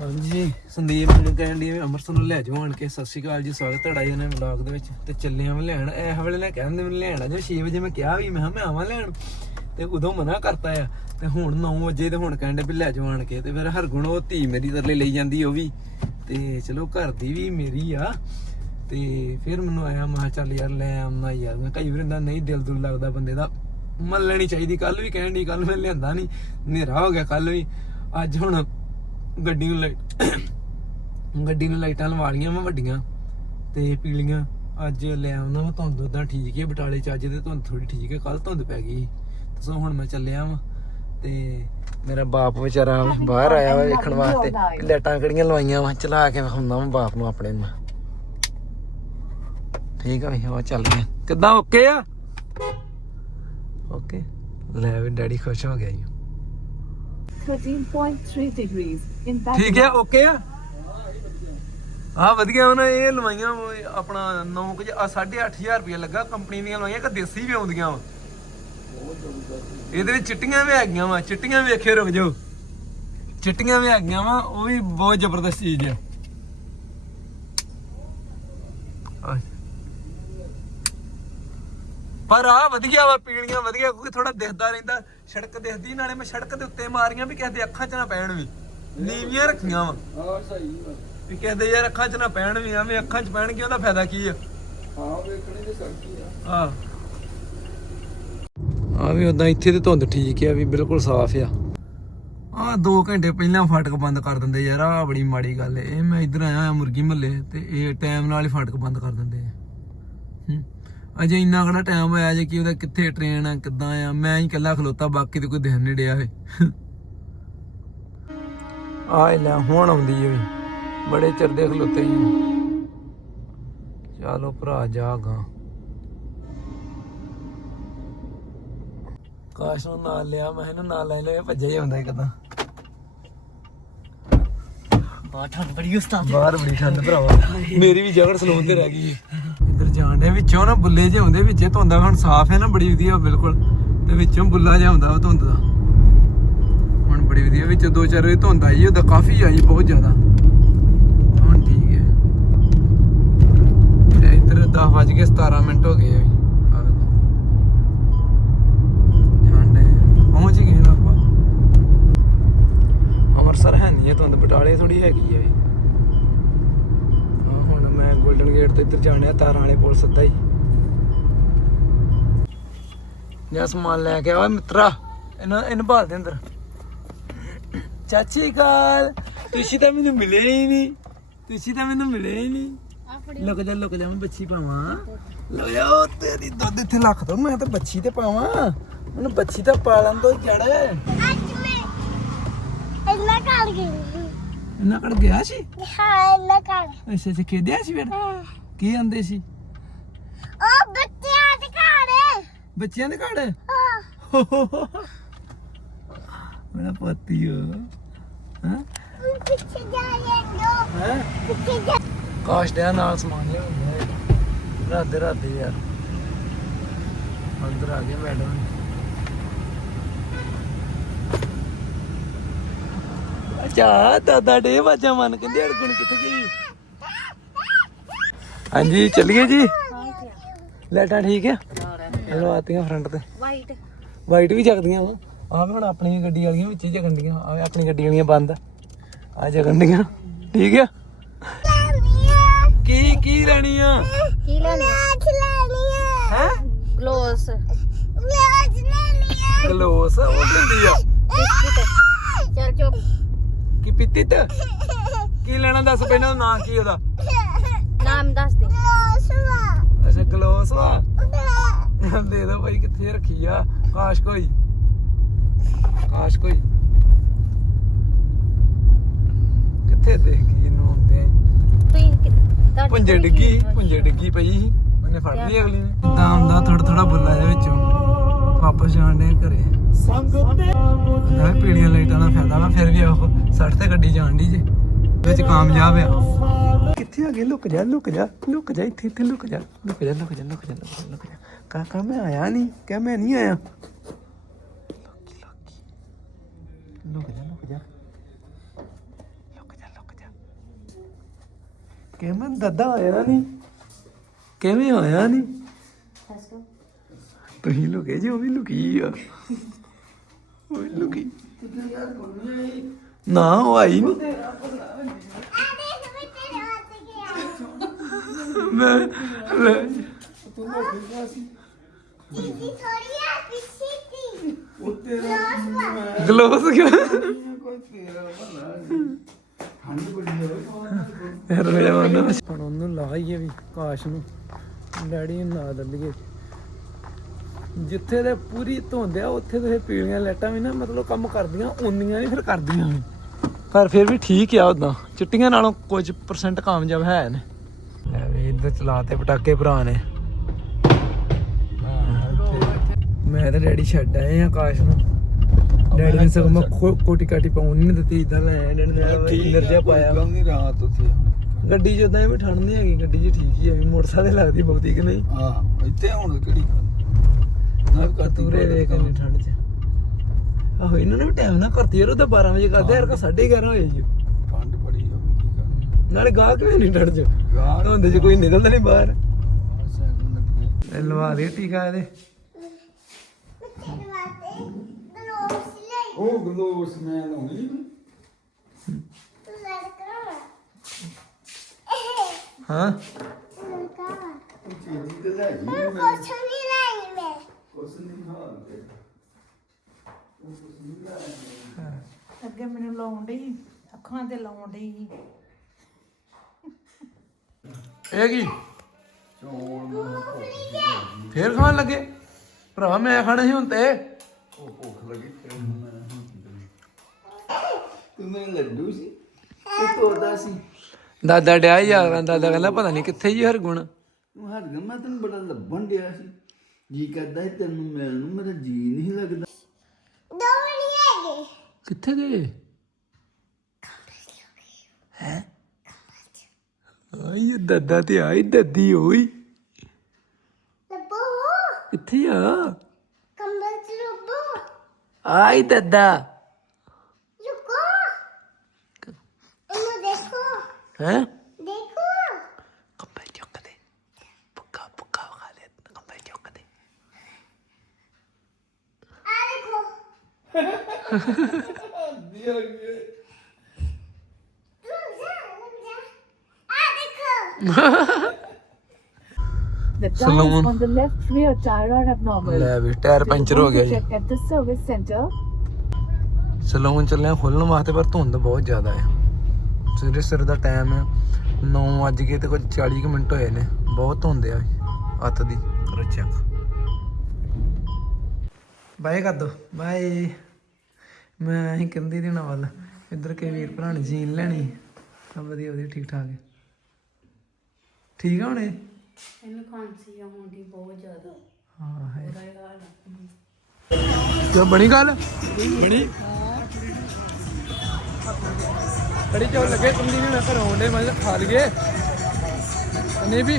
ਹਾਂਜੀ, ਸੰਦੀਪ ਮੈਨੂੰ ਕਹਿਣ ਦੀ ਅੰਮ੍ਰਿਤਸਰ ਨੂੰ ਲੈ ਜਾਓ ਆਣ ਕੇ। ਸਤਿ ਸ਼੍ਰੀ ਅਕਾਲ ਜੀ, ਸਵਾਗਤ ਤੁਹਾਡਾ ਜੀ ਇਹਨਾਂ ਵਲੌਗ ਦੇ ਵਿੱਚ। ਤੇ ਚੱਲੇ ਆਂ ਮੈਂ ਲੈਣ। ਇਹ ਵੇਲੇ ਲੈ ਕਹਿੰਦੇ ਮੈਨੂੰ ਲੈਣ ਆ ਜੋ 6 ਵਜੇ ਮੈਂ ਕਿਹਾ ਵੀ, ਮੈਂ ਕਿਹਾ ਮੈਂ ਆਵਾਂ ਲੈਣ। ਤੇ ਉਦੋਂ ਮਨਾ ਕਰਤਾ ਆ। ਤੇ ਹੁਣ 9 ਵਜੇ ਤੇ ਹੁਣ ਕਹਿੰਦੇ ਵੀ ਲੈ ਜਾਓ ਆਣ ਕੇ। ਤੇ ਫਿਰ ਹਰਗੁਣ, ਉਹ ਧੀ ਮੇਰੀ ਤਰਲੇ ਲਈ ਜਾਂਦੀ ਉਹ ਵੀ। ਤੇ ਚਲੋ ਘਰ ਦੀ ਵੀ ਮੇਰੀ ਆ। ਤੇ ਫਿਰ ਮੈਨੂੰ ਆਇਆ, ਮੈਂ ਕਿਹਾ ਚੱਲ ਯਾਰ ਲੈ ਆਉਣਾ ਯਾਰ। ਮੈਂ ਕਈ ਵਾਰ ਹੁੰਦਾ, ਨਹੀਂ ਦਿਲ ਦੁਲ ਲੱਗਦਾ ਬੰਦੇ ਦਾ। ਮੰਨ ਲੈਣੀ ਚਾਹੀਦੀ ਕੱਲ ਵੀ ਕਹਿਣ ਦੀ ਕੱਲ ਮੈਂ ਲਿਆਂਦਾ ਨਹੀਂ। ਹਨੇਰਾ ਹੋ ਗਿਆ ਕੱਲ ਵੀ। ਅੱਜ ਹੁਣ ਗੱਡੀ ਨੂੰ ਲਾਈਟ ਗੱਡੀ ਨੂੰ ਲਾਈਟਾਂ ਲਵਾ ਲੀਆਂ ਵਾ ਵੱਡੀਆਂ ਤੇ ਪੀਲੀਆਂ। ਅੱਜ ਲੈ ਆਉਣਾ ਵਾ ਧੁੰਦ ਉਦਾਂ ਠੀਕ ਹੈ ਬਟਾਲੇ ਚ ਅੱਜ ਤੇ ਧੁੰਦ ਥੋੜੀ ਠੀਕ ਹੈ ਕੱਲ ਧੁੰਦ ਪੈ ਗਈ। ਸੋ ਹੁਣ ਮੈਂ ਚੱਲਿਆ ਵਾਂ ਤੇ ਮੇਰਾ ਬਾਪ ਵਿਚਾਰਾ ਬਾਹਰ ਆਇਆ ਵਾ ਵੇਖਣ ਵਾਸਤੇ। ਕਿ ਲਾਈਟਾਂ ਕਿਹੜੀਆਂ ਲਵਾਈਆਂ ਵਾ, ਚਲਾ ਕੇ ਵਿਖਾਉਂਦਾ ਵਾਂ ਬਾਪ ਨੂੰ ਆਪਣੇ ਨੂੰ। ਠੀਕ ਆ ਵੀ ਉਹ ਚੱਲ ਗਿਆ ਕਿੱਦਾਂ ਓਕੇ ਆ? ਓਕੇ ਲੈ ਵੀ ਡੈਡੀ ਖੁਸ਼ ਹੋ ਗਿਆ ਜੀ 13.3 degrees. In back ਠੀਕ ਹੈ ਓਕੇ ਆ? ਆ ਵਧੀਆ ਉਹਨਾਂ ਇਹ ਲਵਾਈਆਂ ਉਹ ਆਪਣਾ 9 ਕੁ 8000 ਰੁਪਏ ਲੱਗਾ ਕੰਪਨੀ ਦੀਆਂ ਲਵਾਈਆਂ ਕਿ ਦੇਸੀ ਵੀ ਆਉਂਦੀਆਂ ਵਾ। ਇਹਦੇ ਵਿੱਚ ਚਿੱਟੀਆਂ ਵੀ ਹੈਗੀਆਂ ਵਾ ਚਿੱਟੀਆਂ ਵੇਖੇ ਰੁਕ ਜਾਓ। ਚਿੱਟੀਆਂ ਵੀ ਹੈਗੀਆਂ ਵਾ ਉਹ ਵੀ ਬਹੁਤ ਜ਼ਬਰਦਸਤ ਚੀਜ਼ ਹੈ ਆਹ। ਪਰ ਆ ਵਧੀਆ ਵਾ ਪੀਲੀਆਂ ਵਧੀਆ ਕਿਉਂਕਿ ਥੋੜਾ ਦਿਖਦਾ ਰਹਿੰਦਾ। ਸੜਕ ਦਿਖਦੀ ਨਾਲੇ ਮੈਂ ਸੜਕ ਦੇ ਉੱਤੇ ਮਾਰੀਆਂ ਵੀ ਕਿਸੇ ਦੇ ਅੱਖਾਂ 'ਚ ਨਾ ਪੈਣ ਵੀ। ਨੀਵੀਆਂ ਰੱਖੀਆਂ ਵਾ। ਹਾਂ ਸਹੀ ਵੀ ਕਹਿੰਦੇ ਯਾਰ ਅੱਖਾਂ 'ਚ ਨਾ ਪੈਣ ਵੀ ਐਵੇਂ ਅੱਖਾਂ 'ਚ ਪੈਣਗੇ ਉਹਦਾ ਫਾਇਦਾ ਕੀ ਆ? ਹਾਂ ਵੇਖਣੀ ਤੇ ਸੜਕੀ ਆ। ਆ ਆ ਵੀ ਉਦਾਂ ਇੱਥੇ ਤੇ ਧੁੰਦ ਠੀਕ ਆ ਵੀ ਬਿਲਕੁਲ ਸਾਫ਼ ਆ। ਆ 2 ਘੰਟੇ ਪਹਿਲਾਂ ਫਾਟਕ ਬੰਦ ਕਰ ਦਿੰਦੇ ਯਾਰ ਆ ਬੜੀ ਮਾੜੀ ਗੱਲ ਏ। ਇਹ ਮੈਂ ਇੱਧਰ ਆਇਆ ਮੁਰਗੀ ਮਹੱਲੇ ਤੇ ਇਹ ਟਾਈਮ ਨਾਲ ਹੀ ਫਾਟਕ ਬੰਦ ਕਰ ਦਿੰਦੇ ਆ। ਹੂੰ। ਅਜੇ ਇੰਨਾ ਕਿਹੜਾ ਟਾਈਮ ਹੋਇਆ ਜੇ ਕਿ ਉਹਦਾ ਕਿੱਥੇ ਟ੍ਰੇਨ ਆ ਕਿੱਦਾਂ ਆ ਮੈਂ ਹੀ ਇਕੱਲਾ ਖਲੋਤਾ ਬਾਕੀ ਤੇ ਕੋਈ ਦਿਖ ਨਹੀਂ ਡਿਆ ਵੇ ਆ ਲੈ ਹੁਣ ਆਉਂਦੀ ਏ ਵੀ। ਬੜੇ ਚਿਰ ਦੇ ਖਲੋਤੇ ਹੀ ਚਲੋ ਭਰਾ ਜਾ ਗਾ ਕਾਸ਼ ਨੂੰ ਨਾਲ ਲਿਆ ਮੈਂ ਇਹਨੂੰ ਨਾਲ ਲੈ ਲਿਆ ਭੱਜਿਆ ਹੀ ਹੁੰਦਾ ਇੱਕਦਾਂ ਬਾਹਰ ਠੰਡ ਬੜੀ ਉਸਤਾਦ ਬਾਹਰ ਬੜੀ ਠੰਡ ਭਰਾਵਾ। ਮੇਰੀ ਵੀ ਜਗੜ ਸਲੂਨ ਤੇ ਰਹਿ ਗਈ ਜਾਣ ਦੇ ਵਿੱਚੋਂ ਨਾ ਬੁੱਲੇ ਜਿਹੇ ਆਉਂਦੇ ਵਿੱਚੇ ਧੁੰਦਾ ਹੁਣ ਸਾਫ਼ ਹੈ ਨਾ, ਬੜੀ ਵਧੀਆ, ਬਿਲਕੁਲ। ਤੇ ਵਿੱਚੋਂ ਬੁੱਲਾ ਜਿਹਾ ਆਉਂਦਾ ਉਹ ਧੁੰਦ ਦਾ। ਹੁਣ ਬੜੀ ਵਧੀਆ, ਵਿੱਚ ਦੋ ਚਾਰ ਵਜੇ ਧੁੰਦ ਆਈ, ਉਹਦਾ ਕਾਫੀ ਆਈ ਬਹੁਤ ਜ਼ਿਆਦਾ ਹੁਣ ਠੀਕ ਹੈ ਤੇ ਇੱਧਰ 10 ਵੱਜ ਕੇ 17 ਮਿੰਟ ਹੋ ਗਏ ਆ ਵੀ ਆਹ ਵੇਖੋ। ਜਾਂਦੇ ਪਹੁੰਚ ਗਏ ਨਾ ਆਪਾਂ ਅੰਮ੍ਰਿਤਸਰ ਹੈ ਨਹੀਂ ਇਹ ਧੁੰਦ ਬਟਾਲੇ ਥੋੜੀ ਹੈਗੀ ਆ ਵੀ ਹਾਂ ਹੁਣ ਮੈਂ 골ਡਨ ਗੇਟ ਤੋਂ ਇੱਧਰ ਜਾਣਿਆ ਤਾਰਾਂ ਵਾਲੇ ਪੁਲ ਸਿੱਧਾ ਹੀ। ਜਾਂ ਸਮਾਨ ਲੈ ਕੇ ਆ। ਮਿੱਤਰਾ ਇਹਨਾਂ ਇਹਨੂੰ ਭਾਲ ਦੇ ਅੰਦਰ। ਚਾਚੀ ਕਾਲ ਤੁਸੀਂ ਤਾਂ ਮੈਨੂੰ ਮਿਲੇ ਹੀ ਨਹੀਂ। ਤੁਸੀਂ ਤਾਂ ਮੈਨੂੰ ਮਿਲੇ ਹੀ ਨਹੀਂ। ਲੁਕ ਜਾ ਲੁਕ ਜਾ ਮੈਂ ਬੱਚੀ ਪਾਵਾਂ। ਲੋ ਯਾ ਤੇਰੀ ਦੁੱਧ ਇੱਥੇ ਲੱਖ ਦੋ ਮੈਂ ਤਾਂ ਬੱਚੀ ਤੇ ਪਾਵਾਂ। ਮੈਨੂੰ ਬੱਚੀ ਤਾਂ ਪਾਲਣ ਤੋਂ ਜੜ ਇੰਨਾ ਕਰ ਗਈ। ਇਹਨਾਂ ਕੜ ਗਿਆ ਸੀ? ਹਾਂ ਇੰਨਾ ਕਰ ਅੱਛਾ ਅੱਛਾ ਖੇਡਿਆ ਸੀ ਫਿਰ? ਕੀ ਆਂਦੇ ਸੀ? ਉਹ ਬੱਚਿਆਂ ਦੇ ਘਰ। ਬੱਚਿਆਂ ਦੇ ਘੜ ਹਾਂ। ਮੇਰਾ ਪਤੀਓ। ਹਾਂ? ਪਿੱਛੇ ਜਾ ਲੈ ਹੈ? ਪਿੱਛੇ ਜਾ ਕਾਸ਼ ਦੇ ਨਾਲ ਸਮਾਨ ਲਿਆਉਂਦਾ ਰਾਦੇ ਰਾਦੇ ਯਾਰ। ਅੰਦਰ ਆ ਗਏ ਮੈਡਮ। ਅੱਛਾ ਦਾਦਾ ਡੇ ਵਾਜਾ ਮਨ ਕਹਿੰਦੇ ਅੜਗਣ ਕਿੱਥੇ ਗਈ? ਹਾਂਜੀ ਚੱਲੀਏ ਜੀ। ਲੈਟਾਂ ਠੀਕ ਆ? ਚਲੋ ਆਤੀਆਂ ਫਰੰਟ ਤੇ। ਵਾਈਟ ਵਾਈਟ ਵੀ ਜਗਦੀਆਂ ਵਾ। ਆਹ ਵੀ ਹੁਣ ਆਪਣੀ ਗੱਡੀ ਵਾਲੀਆਂ ਵਿੱਚ ਹੀ ਆਹ ਆਪਣੀ ਗੱਡੀ ਵਾਲੀਆਂ ਬੰਦ। ਆ ਜਗਣ ਡੀਆਂ। ਠੀਕ ਆ? ਕੀ ਕੀ ਲੈਣੀ ਆ? ਕੀ ਲੈਣੇ ਲੈਣੀ ਹੈ ਹੈ? ਗਲੋਸ ਮੈਚ ਲੈਣੀ ਹੈ ਗਲੋਸ ਉਹ ਲੈਂਦੀ ਆ? ਚਲ ਚੁੱਪ। ਕੀ ਪਿੱਤੀ ਤੇ? ਕੀ ਲੈਣਾ ਦੱਸ ਪਹਿਲਾਂ ਨਾਂ ਕੀ ਉਹਦਾ? ਨਾਮ ਦੱਸ ਦੇ ਅੱਛਾ ਗਲੋਸ ਵਾ? ਦੇ ਦੋ ਭਾਈ ਕਿੱਥੇ ਰੱਖੀ ਆ? ਕਾਸ਼ ਕੋਈ। ਕਾਸ਼ ਕੋਈ। ਕਿੱਥੇ ਦੇਖ ਗਈ ਇਹਨੂੰ ਹੁੰਦੇ ਆ? ਪੁੰਜੇ ਡਿੱਗੀ। ਪੁੰਜੇ ਡਿੱਗੀ ਪਈ ਸੀ। ਉਹਨੇ ਫੜ ਲਈ ਅਗਲੀ ਨੇ। ਤਾਂ ਆਉਂਦਾ ਥੋੜਾ ਥੋੜਾ ਬੁੱਲਾ ਦੇ ਵਿੱਚੋਂ। ਵਾਪਸ ਜਾਣ ਦੇ ਘਰੇ ਨਾ ਪੀੜੀਆਂ ਲਾਈਟਾਂ ਦਾ ਫਾਇਦਾ ਵਾ ਫਿਰ ਵੀ ਉਹ 60 ਤੇ ਗੱਡੀ ਜਾਣ ਦੀ ਜੇ। ਵਿੱਚ ਕਾਮਯਾਬ ਆ। ਕਿੱਥੇ ਆ ਗਏ? ਲੁਕ ਜਾ ਲੁਕ ਜਾ ਲੁਕ ਜਾ ਇੱਥੇ ਇੱਥੇ ਲੁਕ ਜਾ। ਲੁਕ ਜਾ ਲੁਕ ਜਾ ਲੁਕ ਜਾ ਲੁਕ ਜਾ ਕਾਕਾ ਮੈਂ ਆਇਆ ਨਹੀਂ। ਕਹਿ ਮੈਂ ਨਹੀਂ ਆਇਆ। ਲੁਕ ਜਾ ਲੁਕ ਜਾ। ਲੁਕ ਜਾ ਲੁਕ ਜਾ। ਕਿਵੇਂ ਦੱਦਾ ਹੋਇਆ ਨਹੀਂ। ਕਿਵੇਂ ਹੋਇਆ ਨਹੀਂ। ਤੁਸੀਂ ਲੁਕੇ ਜੀ, ਉਹ ਵੀ ਲੁਕੀ ਆ। ਉਹ ਵੀ ਲੁਕੀ। ਨਾ ਉਹ ਆਈ ਨਹੀਂ ਆਦੇ ਸਮਝ ਤੇਰੇ ਹੱਥ ਮੈਂ ਲੈ ਗਲੋਸ ਗਿਆ ਕੋਈ ਹੈ ਹੁਣ ਉਹਨੂੰ ਲਾਈਏ ਵੀ ਕਾਸ਼ ਨੂੰ। ਡੈਡੀ ਨੂੰ ਨਾ ਦੱਲੀਏ। ਜਿੱਥੇ ਤੇ ਪੂਰੀ ਧੁੰਦ ਆ, ਉੱਥੇ ਤੇ ਇਹ ਪੀਲੀਆਂ ਲਾਈਟਾਂ ਵੀ ਨਾ, ਮਤਲਬ ਕੰਮ ਕਰਦੀਆਂ, ਉਨੀਆਂ ਨਹੀਂ ਫਿਰ ਕਰਦੀਆਂ। ਵੀ ਪਰ ਫਿਰ ਵੀ ਠੀਕ ਆ ਉਦਾਂ ਚਿੱਟੀਆਂ ਨਾਲੋਂ ਕੁਝ ਪਰਸੈਂਟ ਕਾਮਯਾਬ ਹੈ ਨੇ। ਲੈ ਵੀ ਇੱਧਰ ਚਲਾਤੇ ਪਟਾਕੇ ਭਰਾ ਨੇ। ਮੈਂ ਤੇ ਡੈਡੀ ਛੱਡ ਆਏ ਆ ਆਕਾਸ਼ ਨੂੰ। ਡੈਡੀ ਨੇ ਸਗੋਂ ਮੈਂ ਖੋ- ਕੋਟੀ ਕਾਟੀ ਪਾਉਣ ਨਹੀਂ ਦਿੱਤੀ ਇਦਾਂ ਲੈ ਆਏ ਡੈਡੀ ਨੇ ਨਿਰਜਾ ਪਾਇਆ। ਗੱਲ ਨਹੀਂ ਰਾਤ ਉੱਥੇ। ਗੱਡੀ 'ਚ ਉਦਾਂ ਐਵੇਂ ਠੰਡ ਨਹੀਂ ਹੈਗੀ ਗੱਡੀ 'ਚ ਠੀਕ ਹੀ ਹੈ ਵੀ ਮੋਟਰਸਾਈਕਲ ਲੱਗਦੀ ਬਹੁਤੀ ਕਿ ਨਹੀਂ। ਹਾਂ ਇੱਥੇ ਹੁਣ ਕਿਹੜੀ ਨਾ ਕਤੂਰੇ ਵੇਖ ਕੇ ਠੰਡ 'ਚ। ਆਹੋ ਇਹਨਾਂ ਨੇ ਵੀ ਟਾਈਮ ਨਾ ਕਰਤੀ ਯਾਰ ਉਹ ਤਾਂ 12 ਵਜੇ ਕਰਦੇ ਯਾਰ ਕਾ 11:30 ਹੋਏ ਜੀ। ਠੰਡ ਬੜੀ ਹੋ ਗਈ ਕੀ ਕਰਨਾ ਨਾਲੇ ਗਾਹਕ ਵੀ ਨਹੀਂ ਠੰਡ 'ਚ ਯਾਰ ਹੁੰਦੇ 'ਚ ਕੋਈ ਨਿਕਲਦਾ ਨਹੀਂ ਬਾਹਰ। ਇਹ ਲਵਾ ਦੇ ਟੀਕਾ ਇਹਦੇ। ਉਹ ਗਲੋਸ ਮੈਂ ਲਾਉਣੀ ਤੂੰ ਲੜਕਾ ਹਾਂ? ਲੜਕਾ ਉਹ ਚੀਜ਼ੀ ਤੇ ਲੈ ਜੀ ਮੈਂ। ਕੁਛ ਨਹੀਂ ਲਈ ਮੈਂ। ਉਸ ਨਹੀਂ ਹਾਲ ਤੇ ਅੱਗੇ ਮੈਨੂੰ ਲਾਉਣ ਡਈ ਅੱਖਾਂ ਤੇ ਲਾਉਣ ਡਈ। ਇਹ ਕੀ? ਫੇਰ ਖਾਣ ਲੱਗੇ? ਭਰਾ ਮੈਂ ਖਾਣਾ ਸੀ ਹੁਣ ਤੇ। ਉਹ ਭੁੱਖ ਲੱਗੀ ਤੇ ਮੈਂ ਤੂੰ ਮੇਰੇ ਲੱਡੂ ਸੀ ਤੇ ਤੋਦਾ ਸੀ। ਦਾਦਾ ਡਿਆ ਯਾਰ ਦਾਦਾ ਕਹਿੰਦਾ ਪਤਾ ਨਹੀਂ ਕਿੱਥੇ ਜੀ ਹਰਗੁਣ। ਤੂੰ ਹਰ ਗੰ ਮੈਂ ਤੈਨੂੰ ਬੜਾ ਲੱਭਣ ਡਿਆ ਸੀ। ਜੀ ਕਰਦਾ ਸੀ ਤੈਨੂੰ ਮਿਲਣ ਨੂੰ ਮੇਰਾ ਜੀ ਨਹੀਂ ਲੱਗਦਾ। ਕਿੱਥੇ ਗਏ? ਹੈ ਆਈ ਦਾਦਾ ਤੇ ਆਈ ਦੱਦੀ ਹੋਈ। ਲੱਭੋ। ਕਿੱਥੇ ਆ? ਕੰਬਲ ਚ ਲੱਭੋ। ਆਈ ਦਾਦਾ। ਲੁਕੋ। ਇਹਨੂੰ ਦੇਖੋ। ਹੈ ਦੇਖੋ ਕੰਬਲ ਚੁੱਕ ਦੇ ਪੁੱਕਾ ਪੁੱਕਾ ਖਾ ਲੈ ਕੰਬਲ ਚੁੱਕ ਦੇ ਆ ਦੇਖੋ ਰੁਕ ਜਾ ਰੁਕ ਜਾ ਆ ਦੇਖੋ The Salon. tires on the left rear tire are abnormal. ਲੈ ਵੀ ਟਾਇਰ ਪੈਂਚਰ ਹੋ ਗਿਆ ਜੀ। Check at the service center. Salon ਚੱਲਿਆ ਖੋਲਣ ਵਾਸਤੇ ਪਰ ਧੁੰਦ ਬਹੁਤ ਜ਼ਿਆਦਾ ਹੈ ਸਵੇਰੇ ਸਵੇਰੇ ਦਾ ਟਾਈਮ ਹੈ 9 ਵੱਜ ਗਏ ਤੇ ਕੁਝ 40 ਕੁ ਮਿੰਟ ਹੋਏ ਨੇ। ਬਹੁਤ ਧੁੰਦ ਆ ਹੱਥ ਦੀ। ਕਰੋ ਚੈੱਕ ਬਾਏ ਕਰ ਦੋ। ਬਾਏ ਮੈਂ ਹੀ ਕੰਦੀ ਦੇ ਨਾਲ ਵੱਲ ਇੱਧਰ ਕੇ ਵੀਰ ਭਰਾ ਨੇ ਜੀਨ ਲੈਣੀ ਸਭ ਵਧੀਆ ਵਧੀਆ ਠੀਕ ਠਾਕ ਹੈ ਠੀਕ ਆ ਹੁਣ? ਇਹ ਇਹਨੂੰ ਖਾਂਸੀ ਆਉਂਦੀ ਬਹੁਤ ਜ਼ਿਆਦਾ। ਹਾਂ ਹੈ ਕਿਉਂ ਬਣੀ ਗੱਲ? ਬਣੀ? ਕੜੀ ਚੌਲ ਲੱਗੇ ਤੁੰਦੀ ਨੇ ਘਰ ਆਉਂਦੇ ਮੈਂ ਕਿਹਾ ਖਾ ਲਈਏ। ਨਹੀਂ ਵੀ।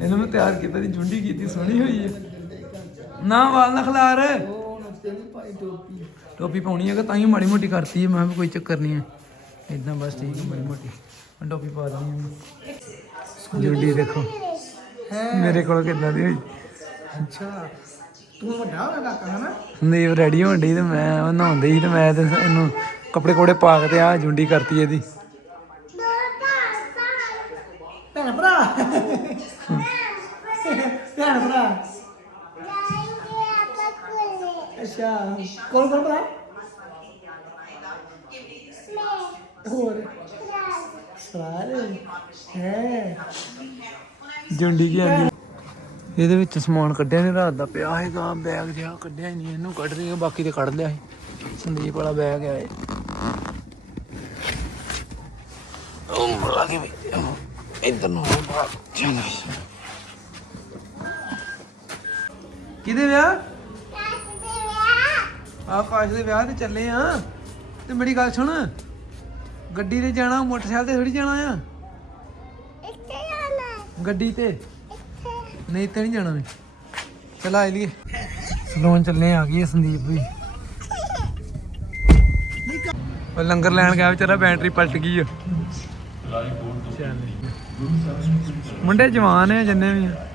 ਇਹਨੂੰ ਮੈਂ ਤਿਆਰ ਕੀਤਾ ਦੀ ਝੁੰਡੀ ਕੀਤੀ ਸੋਹਣੀ ਹੋਈ ਹੈ ਨਾ ਵਾਲ ਨਾ ਖਲਾਰ। ਟੋਪੀ। ਪਾਉਣੀ ਹੈ ਕਿ ਤਾਂ ਹੀ ਮਾੜੀ ਮੋਟੀ ਕਰਤੀ ਹੈ। ਮੈਂ ਵੀ ਕੋਈ ਚੱਕਰ ਨਹੀਂ ਹੈ। ਇਦਾਂ ਬਸ ਠੀਕ ਹੈ ਮਾੜੀ ਮੋਟੀ। ਟੋਪੀ ਪਾ ਦਣੀ ਝੁੰਡੀ ਦੇਖੋ। ਮੇਰੇ ਕੋਲ ਕਿੱਦਾਂ ਦੀ ਹੋਈ? ਅੱਛਾ ਤੂੰ ਵੱਡਾ ਹੋ ਗਿਆ ਕਾਕਾ ਹਨਾ? ਸੰਦੀਪ ਰੈਡੀ ਹੋਣ ਡਈ ਤੇ ਮੈਂ ਉਹ ਨਹਾਉਂਦੀ ਸੀ ਤੇ ਮੈਂ ਤੇ ਇਹਨੂੰ ਕੱਪੜੇ ਕੋੜੇ ਪਾ ਕੇ ਤੇ ਆ ਜੁੰਡੀ ਕਰਤੀ ਇਹਦੀ। ਭੈਣ ਭਰਾ। ਭੈਣ ਭਰਾ। ਅੱਛਾ। ਕੌਣ ਕੌਣ ਭਰਾ? ਮੈਂ ਹੋਰ? ਰਾਜ ਸਾਰੇ। ਹੈ। ਜੁੰਡੀ ਕੀ ਆਂਦੀ ਇਹਦੇ ਵਿੱਚ ਸਮਾਨ ਕੱਢਿਆ ਨਹੀਂ ਰਾਤ ਦਾ ਪਿਆ ਹੈਗਾ ਬੈਗ ਜਿਹਾ ਕੱਢਿਆ ਨਹੀਂ ਇਹਨੂੰ ਕੱਢ ਰਹੀ ਬਾਕੀ ਤੇ ਕੱਢ ਲਿਆ ਸੀ। ਸੰਦੀਪ ਵਾਲਾ ਬੈਗ ਆ ਇਹ। ਉਹ ਮਰਾ ਕੇ ਵੀ ਇਧਰ ਨੂੰ ਚਲ ਕਿਹਦੇ ਵਿਆਹ? ਆਕਾਸ਼ ਦੇ ਵਿਆਹ ਤੇ ਚੱਲੇ ਆ। ਤੇ ਮੇਰੀ ਗੱਲ ਸੁਣ ਗੱਡੀ ਤੇ ਜਾਣਾ ਮੋਟਰਸਾਈਕਲ ਤੇ ਥੋੜੀ ਜਾਣਾ ਆ? ਇੱਥੇ ਜਾਣਾ ਗੱਡੀ ਤੇ? ਇੱਥੇ। ਨਹੀਂ ਤੇ ਨਹੀਂ ਜਾਣਾ ਮੈਂ। ਚਲ ਆ ਲਈਏ ਸਲੂਨ ਚੱਲੇ ਆ ਗਈ ਸੰਦੀਪ ਵੀ। ਉਹ ਲੰਗਰ ਲੈਣ ਗਿਆ ਵਿਚਾਰਾ ਬੈਟਰੀ ਪਲਟ ਗਈ ਆ। ਮੁੰਡੇ ਜਵਾਨ ਆ ਜਿੰਨੇ ਵੀ ਆ।